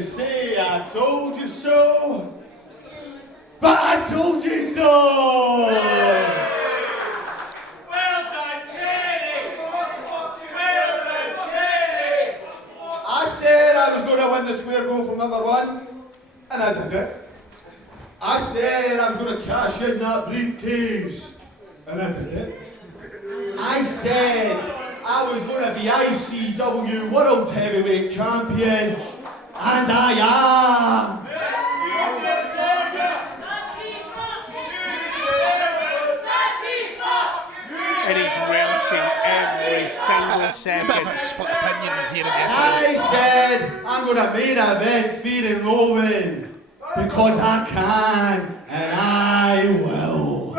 to say I told you so, but I told you so. Well done, Kenny. Well done, Kenny. I said I was going to win the square goal from number one, and I did it. I said I was going to cash in that briefcase, and I did it. I said I was going to be ICW World Heavyweight Champion, and I am. And he's relishing every single second. Bit of a split opinion here in this. I said I'm going to main event Fear and Loathing because I can and I will.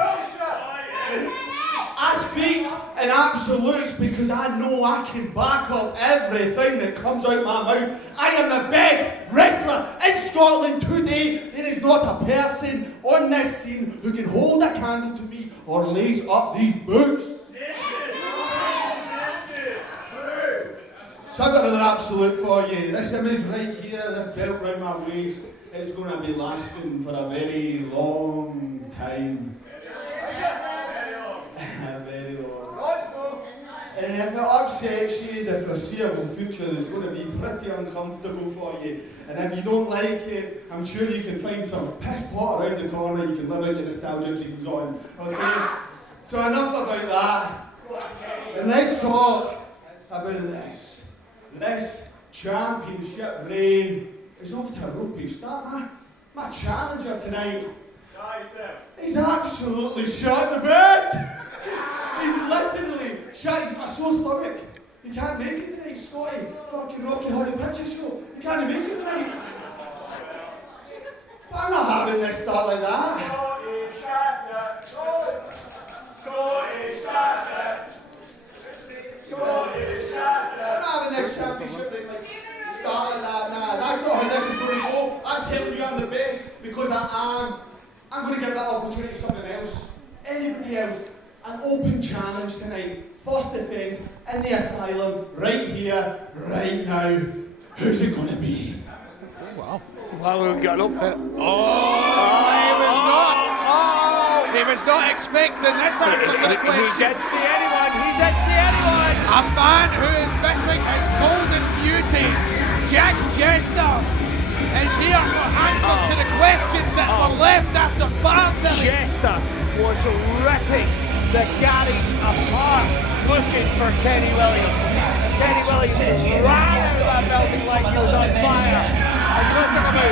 I speak in absolutes because I know I can back up everything that comes out my mouth. I am the best wrestler in Scotland today. There is not a person on this scene who can hold a candle to me or lace up these boots. So I've got another absolute for you. This image right here, this belt round my waist, it's going to be lasting for a very long time. Very long. And if it upsets you, the foreseeable future is going to be pretty uncomfortable for you. And if you don't like it, I'm sure you can find some piss pot around the corner. You can live out your nostalgia dreams on. Okay? So enough about that. And let's talk about this. This championship reign is off to a ropey start. My challenger tonight, he's absolutely shot the bed. He's literally shot. He's got a sore stomach. He can't make it tonight, Scotty. Fucking Rocky Horror Picture Show. He can't make it tonight. But I'm not having this start like that. I'm not having this championship ring like start like that. Nah, that's not how this is going to go. I'm telling you I'm the best because I am. I'm going to give that opportunity to someone else. Anybody else. An open challenge tonight. First defence in the asylum, right here, right now. Who's it going to be? Oh, wow. Well, we've got up there. He was not expecting this answer to the question. He didn't see anyone. He didn't see anyone. A man who is missing his golden beauty, Jack Jester, is here for answers to the questions that were left after Barnum. Jester was ripping the garage apart, looking for Kenny Williams. Kenny Williams ran out of that building like he was on fire. And looking about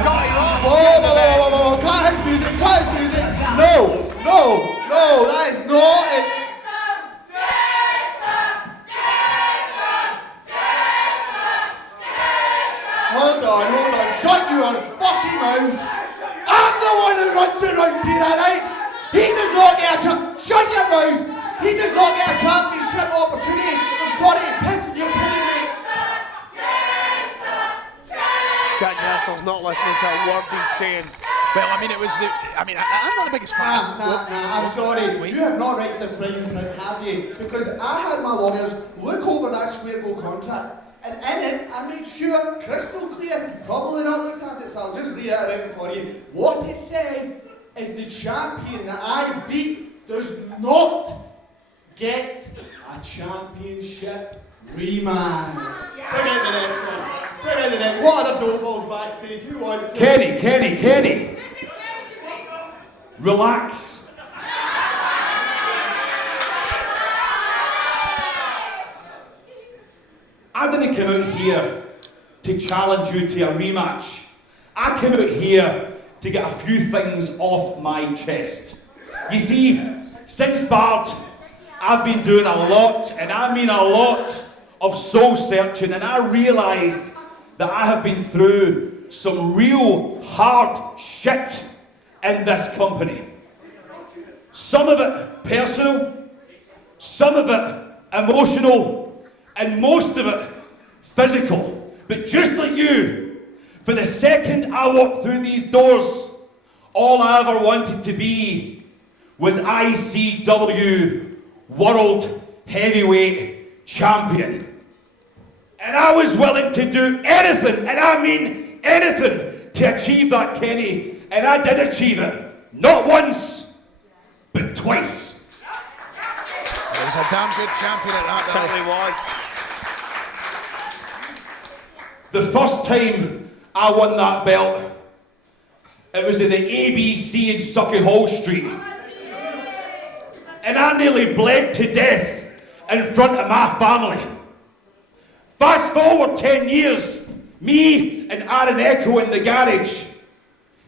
Scotty Ross. Whoa, cut his music, cut his music. No, that is not it. Hold on, shut your fucking mouths. I'm the one who runs around here, alright? He does not get a chance. Shut your mouths. He does not get a championship opportunity. I'm sorry to piss in your penny, mate. Jack Jester's not listening to a word he's saying. Well, I mean, I'm not the biggest fan. Nah, I'm sorry. You have not read the frying pan, have you? Because I had my lawyers look over that square goal contract, and in it, I made sure, crystal clear, you probably not looked at it, so I'll just reiterate it for you. What it says is the champion that I beat does not get a championship rematch. Bring out the next one. Bring out the next. What are the dope balls backstage? Who wants it? Kenny. Relax. I didn't come out here to challenge you to a rematch. I came out here to get a few things off my chest. You see, since Bard, I've been doing a lot, and I mean a lot, of soul searching, and I realised that I have been through some real hard shit in this company. Some of it personal, some of it emotional, and most of it physical. But just like you, for the second I walked through these doors, all I ever wanted to be was ICW World Heavyweight Champion. And I was willing to do anything, and I mean anything, to achieve that, Kenny. And I did achieve it. Not once, but twice. He was a damn good champion at that. The Certainly was. first time I won that belt, it was in the ABC in Sauchiehall Street. And I nearly bled to death in front of my family. Fast forward 10 years, me and Aaron Echo in the garage.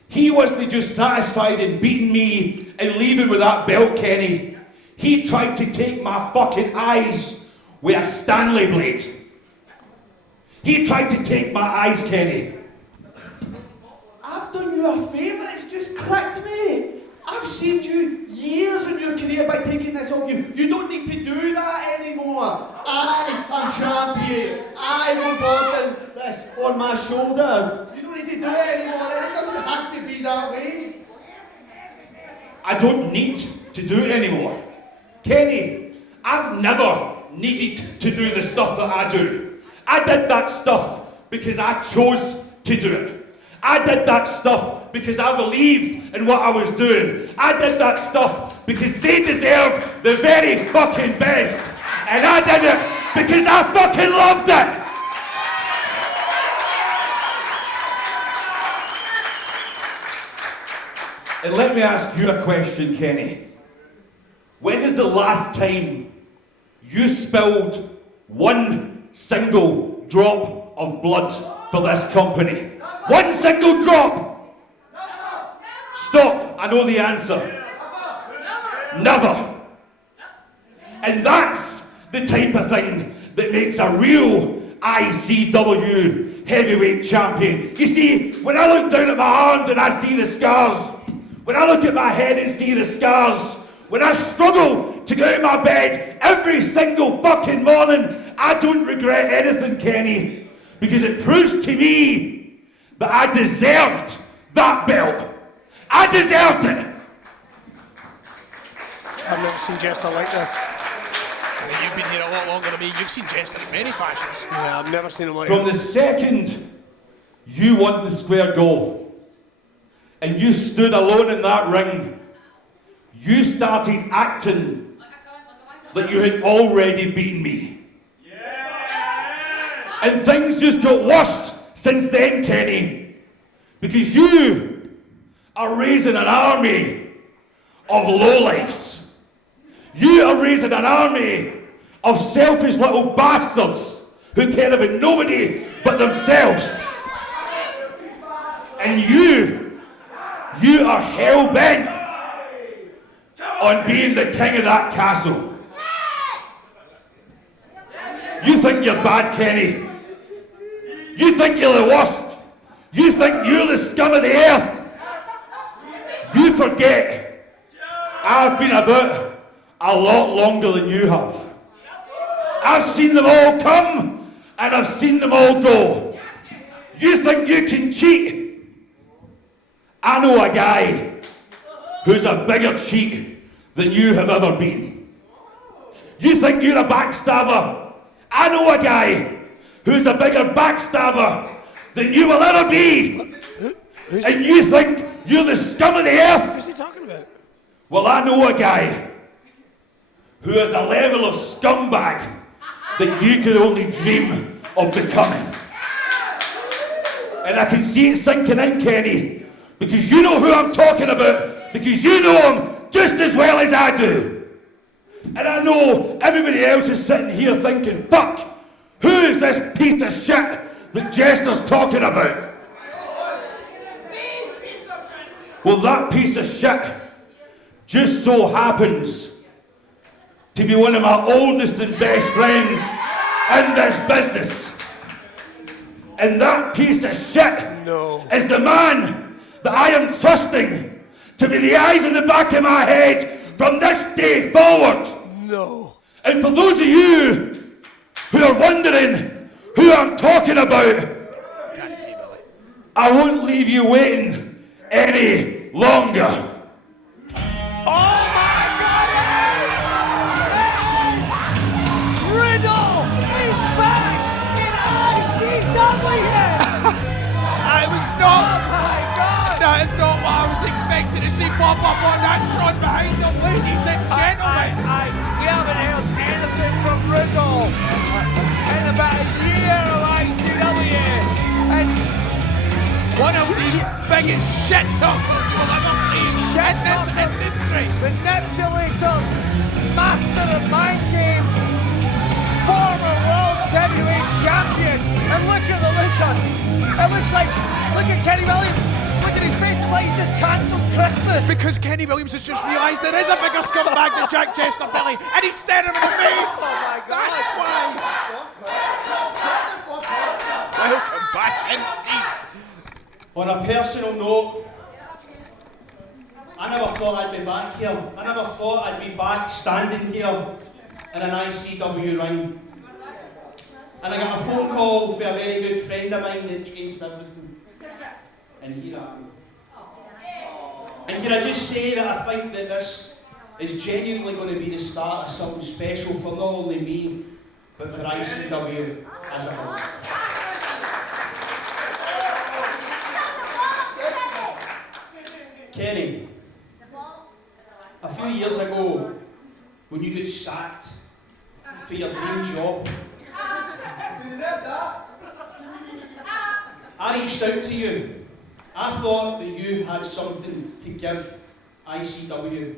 He wasn't just satisfied in beating me and leaving with that belt, Kenny. He tried to take my fucking eyes with a Stanley blade. He tried to take my eyes, Kenny. I've done you a favour, it's just clicked, mate. I've saved you years in your career by taking this off you. You don't need to do that anymore. I am champion. I will burden this on my shoulders. You don't need to do it anymore. It doesn't have to be that way. I don't need to do it anymore. Kenny, I've never needed to do the stuff that I do. I did that stuff because I chose to do it. I did that stuff because I believed in what I was doing. I did that stuff because they deserve the very fucking best. And I did it because I fucking loved it. And let me ask you a question, Kenny. When is the last time you spilled one single drop of blood for this company? One single drop! Stop, I know the answer. Never. And that's the type of thing that makes a real ICW Heavyweight Champion. You see, when I look down at my arms and I see the scars, when I look at my head and see the scars, when I struggle to get out of my bed every single fucking morning, I don't regret anything, Kenny, because it proves to me that I deserved that belt. I deserved it. I've never seen Jester like this. I mean, you've been here a lot longer than me. You've seen Jester in many fashions. Yeah, I've never seen him like From this. the second you won the square goal and you stood alone in that ring, you started acting like you had already beaten me. And things just got worse since then, Kenny, because you are raising an army of lowlifes. You are raising an army of selfish little bastards who care about nobody but themselves. And you are hell-bent on being the king of that castle. You think you're bad, Kenny. You think you're the worst. You think you're the scum of the earth. You forget I've been about a lot longer than you have. I've seen them all come and I've seen them all go. You think you can cheat? I know a guy who's a bigger cheat than you have ever been. You think you're a backstabber? I know a guy who's a bigger backstabber than you will ever be. And you think you're the scum of the earth? What's he talking about? Well, I know a guy who has a level of scumbag that you could only dream of becoming. And I can see it sinking in, Kenny, because you know who I'm talking about, because you know him just as well as I do. And I know everybody else is sitting here thinking, fuck, who is this piece of shit that Jester's talking about? Well, that piece of shit just so happens to be one of my oldest and best friends in this business. And that piece of shit is the man that I am trusting to be the eyes in the back of my head from this day forward. No. And for those of you who are wondering who I'm talking about, I won't leave you waiting any longer. Oh my God! RUDO is back in expected to see pop up on that front behind them, ladies and gentlemen. We haven't heard anything from RUDO in about a year of ICW. And one of the biggest shit talkers you'll ever see in this industry. Manipulators, master of mind games, former World Heavyweight Champion. And look at the look on. It looks like, look at Kenny Williams. Look at his face, it's like he just cancelled Christmas. Because Kenny Williams has just realised there is a bigger scumbag than Jack Jester, Billy, and he's staring him in the face. Oh my God. That's why. Welcome back indeed. On a personal note, I never thought I'd be back here. I never thought I'd be back standing here in an ICW ring. And I got a phone call from a very good friend of mine that changed everything. And here I am. And can I just say that I think that this is genuinely going to be the start of something special for not only me, but for ICW as a whole. Kenny, a few years ago, when you got sacked for your dream job, I reached out to you. I thought that you had something to give ICW.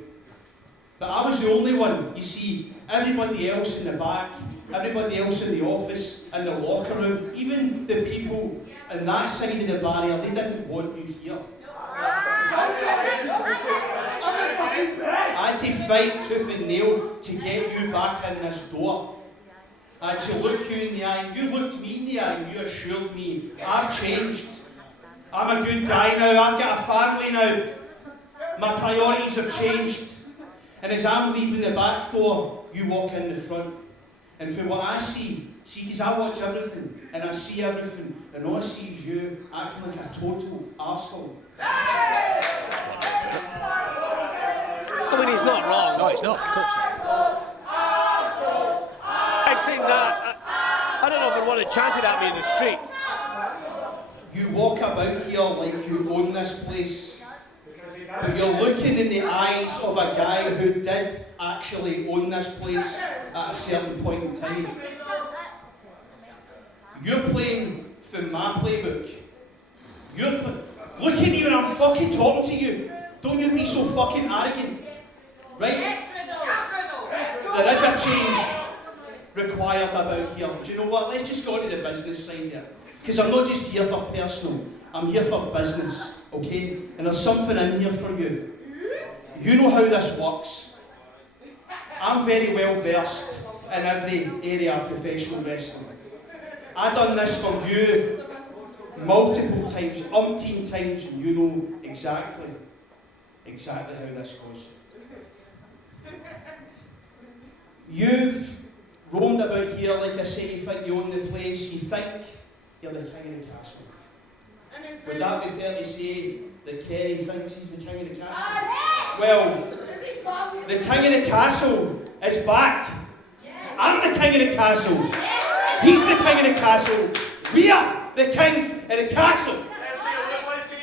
But I was the only one. You see, everybody else in the back, everybody else in the office, in the locker room, even the people on that side of the barrier, they didn't want you here. I had to fight tooth and nail to get you back in this door. I had to look you in the eye. You looked me in the eye and you assured me, I've changed. I'm a good guy now. I've got a family now. My priorities have changed. And as I'm leaving the back door, you walk in the front. And from what I see, because I watch everything and I see everything, and all I see is you acting like a total arsehole. I mean, he's not wrong. No, he's not. Of course not. I'd seen that. I don't know if anyone had chanted at me in the street. You walk about here like you own this place, but you're looking in the eyes of a guy who did actually own this place at a certain point in time. You're playing from my playbook. Look at me when I'm fucking talking to you. Don't you be so fucking arrogant. Right? There is a change required about here. Do you know what? Let's just go on to the business side here. Because I'm not just here for personal. I'm here for business. Okay? And there's something in here for you. You know how this works. I'm very well versed in every area of professional wrestling. I've done this for you multiple times, umpteen times, and you know exactly how this goes. You've roamed about here, like I say, you think you own the place, you think you're the king of the castle. Would that be fair to say that Kerry thinks he's the king of the castle? Well, the king of the castle is back. I'm the king of the castle. He's the king of the castle. We are the kings of the castle.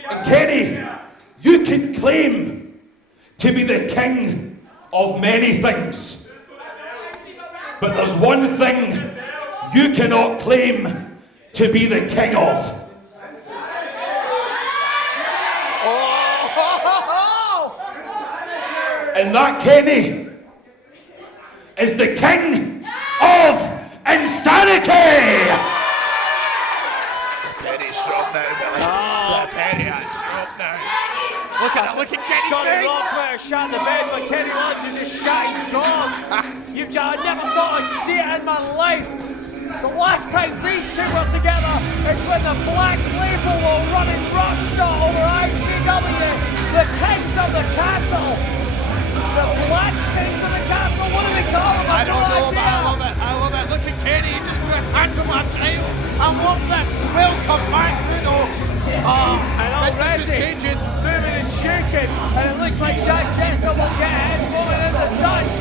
And Kenny, you can claim to be the king of many things. But there's one thing you cannot claim to be the king of. And that, Kenny, is the king of insanity! Penny's strong now, Billy. The penny has dropped now. Look at that, look at Kenny's Scotty face. Rockmeyer shot the bed, but Kenny Williams has just shot his jaws. I never thought I'd see it in my life. The last time these two were together is when the Black Label were running roughshod over ICW, the kings of the castle. The Black Kings of the Castle, what do we call them? I don't know, but I love it. Look at Kenny, he just put a tantrum on child. I love this. Welcome back, RUDO. And already, business is changing. moving and shaking, and it looks like Jack Jester will get his moment in the sun.